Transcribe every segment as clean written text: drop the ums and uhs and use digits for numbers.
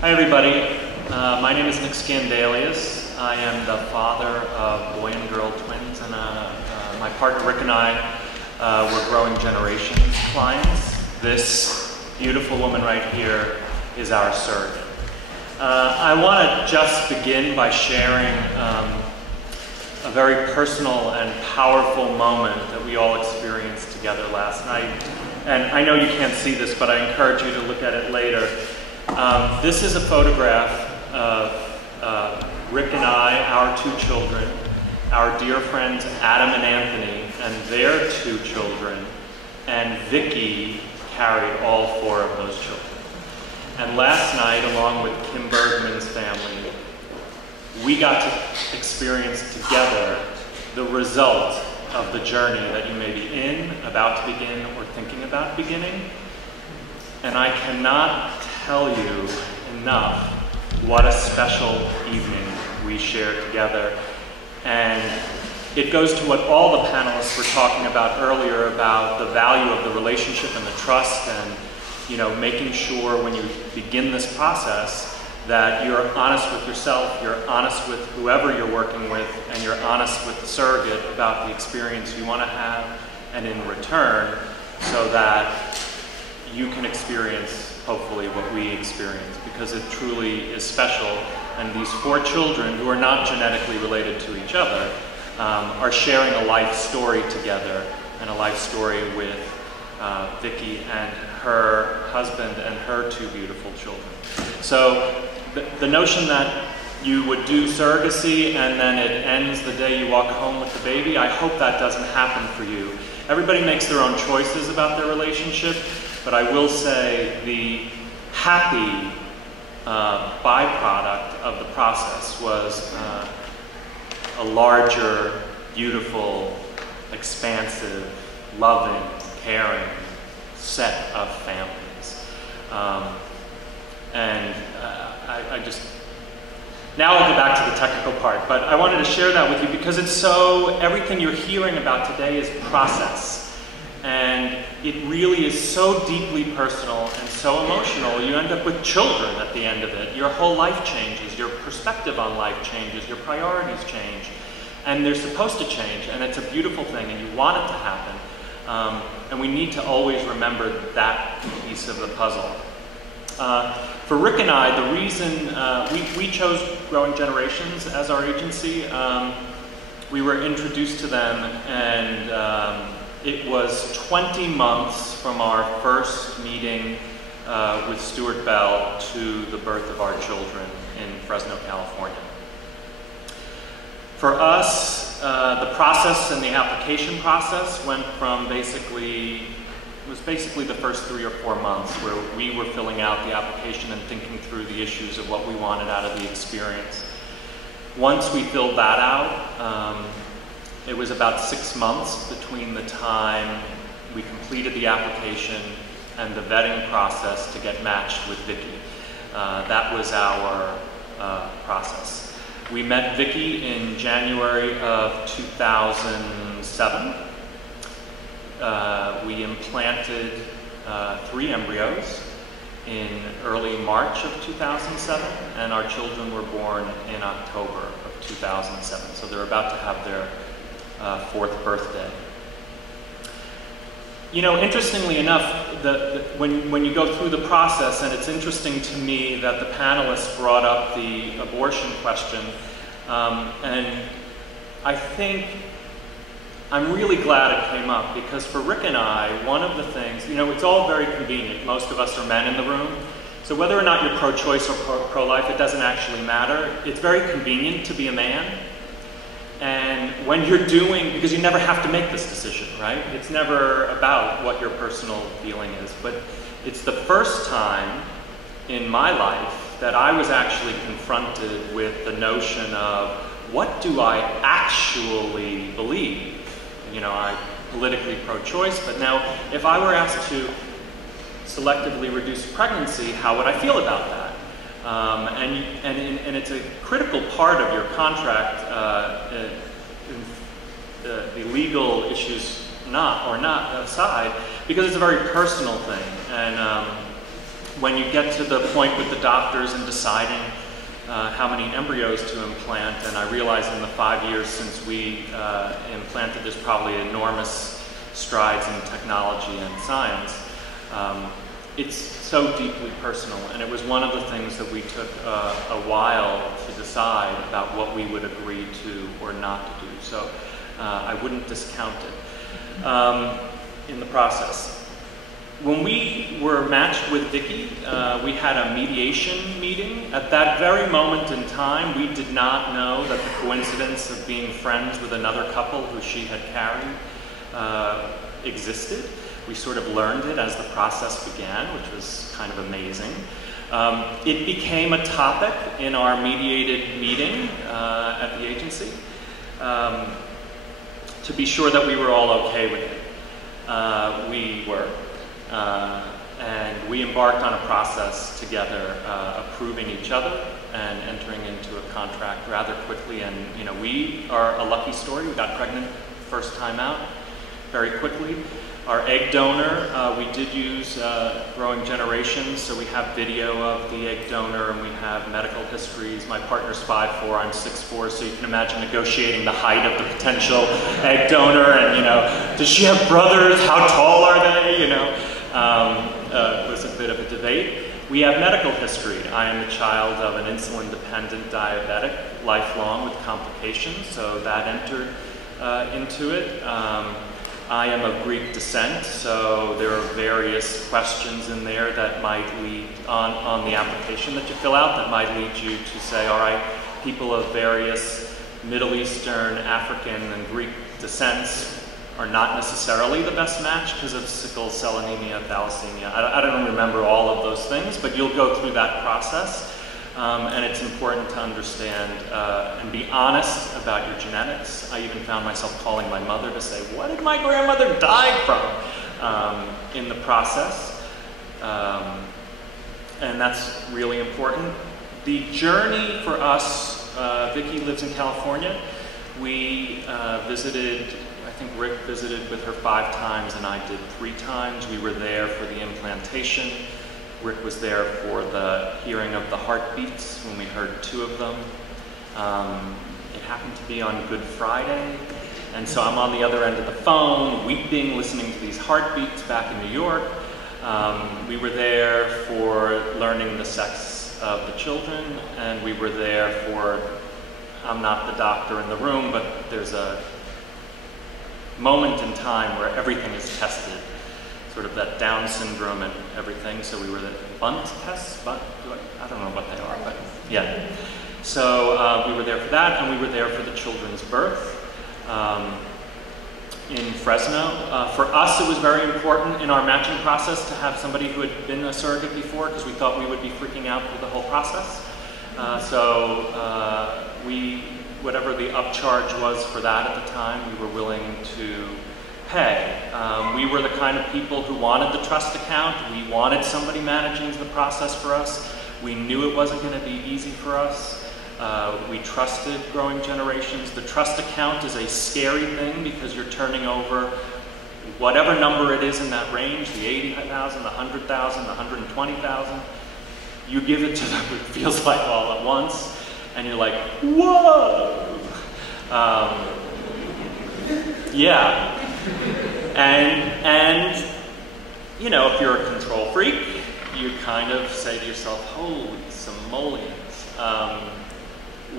Hi everybody, my name is Nick Scandalius. I am the father of boy and girl twins, and my partner Rick and I were Growing Generations clients. This beautiful woman right here is our surrogate. I want to just begin by sharing a very personal and powerful moment that we all experienced together last night. And I know you can't see this, but I encourage you to look at it later. This is a photograph of Rick and I, our two children, our dear friends Adam and Anthony, and their two children, and Vickye carried all four of those children. And last night, along with Kim Bergman's family, we got to experience together the result of the journey that you may be in, about to begin, or thinking about beginning. And I cannot tell you enough what a special evening we shared together. And it goes to what all the panelists were talking about earlier about the value of the relationship and the trust, and making sure when you begin this process that you're honest with yourself, you're honest with whoever you're working with, and you're honest with the surrogate about the experience you want to have, and in return, so that you can experience hopefully what we experience, because it truly is special. And these four children, who are not genetically related to each other, are sharing a life story together, and a life story with Vickye and her husband and her two beautiful children. So the notion that you would do surrogacy and then it ends the day you walk home with the baby, I hope that doesn't happen for you. Everybody makes their own choices about their relationship, but I will say the happy byproduct of the process was a larger, beautiful, expansive, loving, caring set of families. I just, now I'll get back to the technical part, but I wanted to share that with you because it's so, everything you're hearing about today is process. And it really is so deeply personal and so emotional. You end up with children at the end of it. Your whole life changes, your perspective on life changes, your priorities change. And they're supposed to change, and it's a beautiful thing, and you want it to happen. And we need to always remember that piece of the puzzle. For Rick and I, the reason we chose Growing Generations as our agency, we were introduced to them, and it was 20 months from our first meeting with Stuart Bell to the birth of our children in Fresno, California. For us, the process and the application process went from basically the first 3 or 4 months where we were filling out the application and thinking through the issues of what we wanted out of the experience. Once we filled that out, it was about 6 months between the time we completed the application and the vetting process to get matched with Vickye. That was our process. We met Vickye in January of 2007. We implanted 3 embryos in early March of 2007, and our children were born in October of 2007. So they're about to have their 4th birthday. Interestingly enough, when you go through the process, and it's interesting to me that the panelists brought up the abortion question, and I think I'm really glad it came up, because for Rick and I, one of the things, it's all very convenient. Most of us are men in the room, so whether or not you're pro-choice or pro-life, it doesn't actually matter. It's very convenient to be a man. And when you're because you never have to make this decision, right? It's never about what your personal feeling is. But it's the first time in my life that I was actually confronted with the notion of, what do I actually believe? I'm politically pro-choice, but now if I were asked to selectively reduce pregnancy, how would I feel about that? And it's a critical part of your contract, the legal issues not aside, because it's a very personal thing. And when you get to the point with the doctors and deciding how many embryos to implant, and I realize in the 5 years since we implanted, there's probably enormous strides in technology and science. It's so deeply personal, and it was one of the things that we took a while to decide about what we would agree to or not to do. So I wouldn't discount it in the process. When we were matched with Vickye, we had a mediation meeting. At that very moment in time, we did not know that the coincidence of being friends with another couple who she had carried existed. We sort of learned it as the process began, which was kind of amazing. It became a topic in our mediated meeting at the agency to be sure that we were all okay with it. We were. And we embarked on a process together, approving each other and entering into a contract rather quickly. And you know, we are a lucky story. We got pregnant first time out very quickly. Our egg donor, we did use Growing Generations, so we have video of the egg donor and we have medical histories. My partner's 5'4", I'm 6'4", so you can imagine negotiating the height of the potential egg donor and, you know, does she have brothers? How tall are they? You know, it was a bit of a debate. We have medical history. I am the child of an insulin-dependent diabetic, lifelong with complications, so that entered into it. I am of Greek descent, so there are various questions in there that might lead on the application that you fill out that might lead you to say, all right, people of various Middle Eastern, African, and Greek descents are not necessarily the best match because of sickle cell anemia, thalassemia. I don't remember all of those things, but you'll go through that process. And it's important to understand and be honest about your genetics. I even found myself calling my mother to say, what did my grandmother die from in the process? And that's really important. The journey for us, Vickye lives in California. We visited, I think Rick visited with her 5 times and I did 3 times. We were there for the implantation. Rick was there for the hearing of the heartbeats when we heard 2 of them. It happened to be on Good Friday, and so I'm on the other end of the phone, weeping, listening to these heartbeats back in New York. We were there for learning the sex of the children, and we were there for, I'm not the doctor in the room, but there's a moment in time where everything is tested. Sort of that Down syndrome and everything. So we were the Bunt tests, I don't know what they are, but yeah. So we were there for that, and we were there for the children's birth in Fresno. For us, it was very important in our matching process to have somebody who had been a surrogate before, because we thought we would be freaking out through the whole process. Whatever the upcharge was for that at the time, we were willing to pay. We were the kind of people who wanted the trust account. We wanted somebody managing the process for us. We knew it wasn't going to be easy for us. We trusted Growing Generations. The trust account is a scary thing because you're turning over whatever number it is in that range, the 80,000, the 100,000, the 120,000. You give it to them, it feels like all at once, and you're like, whoa! Yeah. And you know, if you're a control freak, you kind of say to yourself, holy simoleons,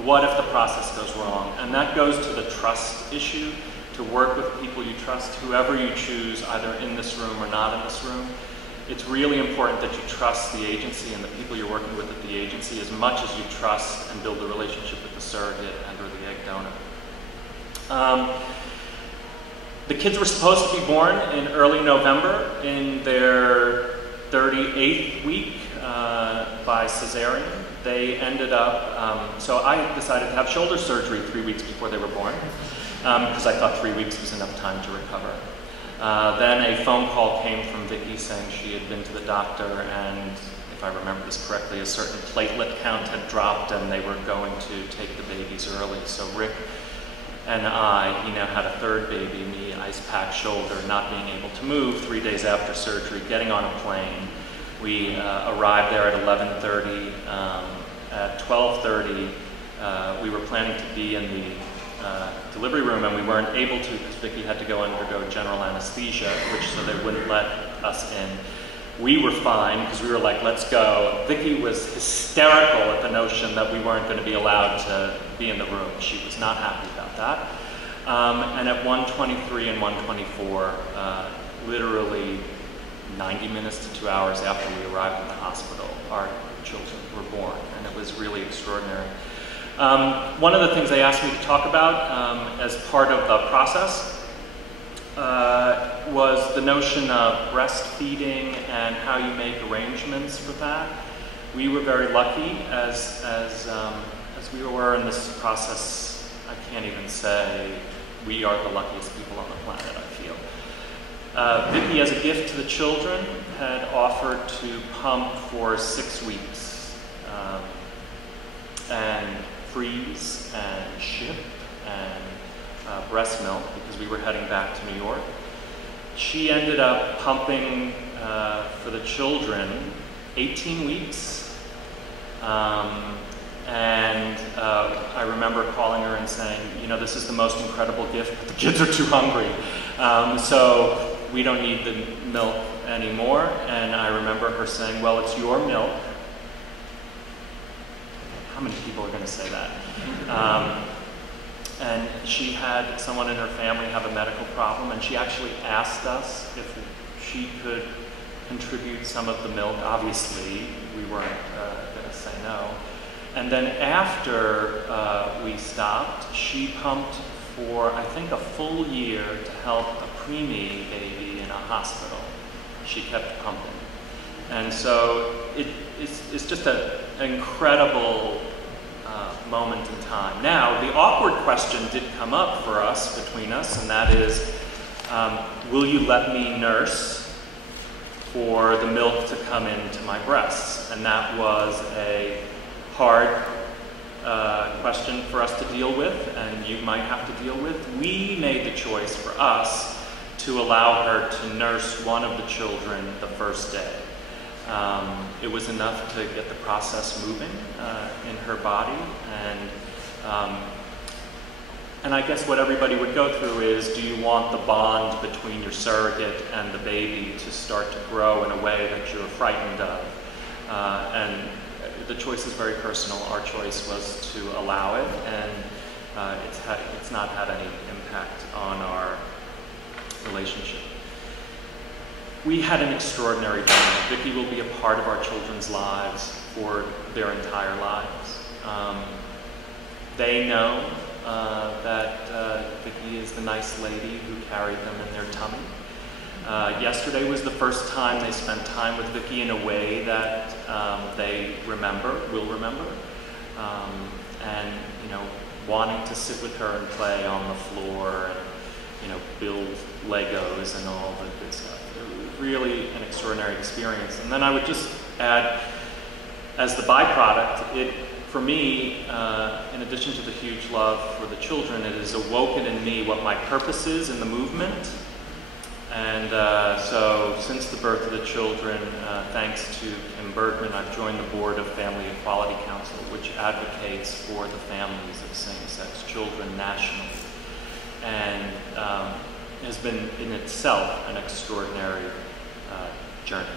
what if the process goes wrong? And that goes to the trust issue, to work with people you trust, whoever you choose, either in this room or not in this room. It's really important that you trust the agency and the people you're working with at the agency as much as you trust and build a relationship with the surrogate and or the egg donor. The kids were supposed to be born in early November in their 38th week by cesarean. They ended up, so I decided to have shoulder surgery 3 weeks before they were born because I thought 3 weeks was enough time to recover. Then a phone call came from Vickye saying she had been to the doctor and, if I remember this correctly, a certain platelet count had dropped and they were going to take the babies early. So Rick and I, he now had a 3rd baby, me, ice pack shoulder, not being able to move 3 days after surgery, getting on a plane, We arrived there at 11:30. At 12:30, we were planning to be in the delivery room, and we weren't able to because Vickye had to go undergo general anesthesia, so they wouldn't let us in. We were fine because we were like, let's go. Vickye was hysterical at the notion that we weren't going to be allowed to be in the room. She was not happy about that. And at 1:23 and 1:24, literally 90 minutes to 2 hours after we arrived at the hospital, our children were born, and it was really extraordinary. One of the things they asked me to talk about as part of the process was the notion of breastfeeding and how you make arrangements for that. We were very lucky as we were in this process. I can't even say we are the luckiest people on the planet, I feel. Vickye, as a gift to the children, had offered to pump for 6 weeks and freeze and ship and breast milk because we were heading back to New York. She ended up pumping for the children 18 weeks. And I remember calling her and saying, you know, this is the most incredible gift, but the kids are too hungry. So we don't need the milk anymore. And I remember her saying, well, it's your milk. How many people are going to say that? And she had someone in her family have a medical problem, and she actually asked us if she could contribute some of the milk. Obviously, we weren't going to say no. And then after we stopped, she pumped for, I think, a full year to help a preemie baby in a hospital. She kept pumping. And so it's just an incredible moment in time. Now, the awkward question did come up for us, between us, and that is, will you let me nurse for the milk to come into my breasts? And that was a hard question for us to deal with, and you might have to deal with. We made the choice for us to allow her to nurse one of the children the first day. It was enough to get the process moving in her body, and I guess what everybody would go through is, do you want the bond between your surrogate and the baby to start to grow in a way that you're frightened of? And the choice is very personal. Our choice was to allow it, and it's not had any impact on our relationship. We had an extraordinary journey. Vickye will be a part of our children's lives for their entire lives. They know that Vickye is the nice lady who carried them in their tummy. Yesterday was the first time they spent time with Vickye in a way that they will remember. And, you know, wanting to sit with her and play on the floor and, you know, build Legos and all the good stuff. Really an extraordinary experience. And then I would just add, as the byproduct, for me, in addition to the huge love for the children, it has awoken in me what my purpose is in the movement. And so since the birth of the children, thanks to Kim Bergman, I've joined the board of Family Equality Council, which advocates for the families of same-sex children nationally. And has been in itself an extraordinary journey.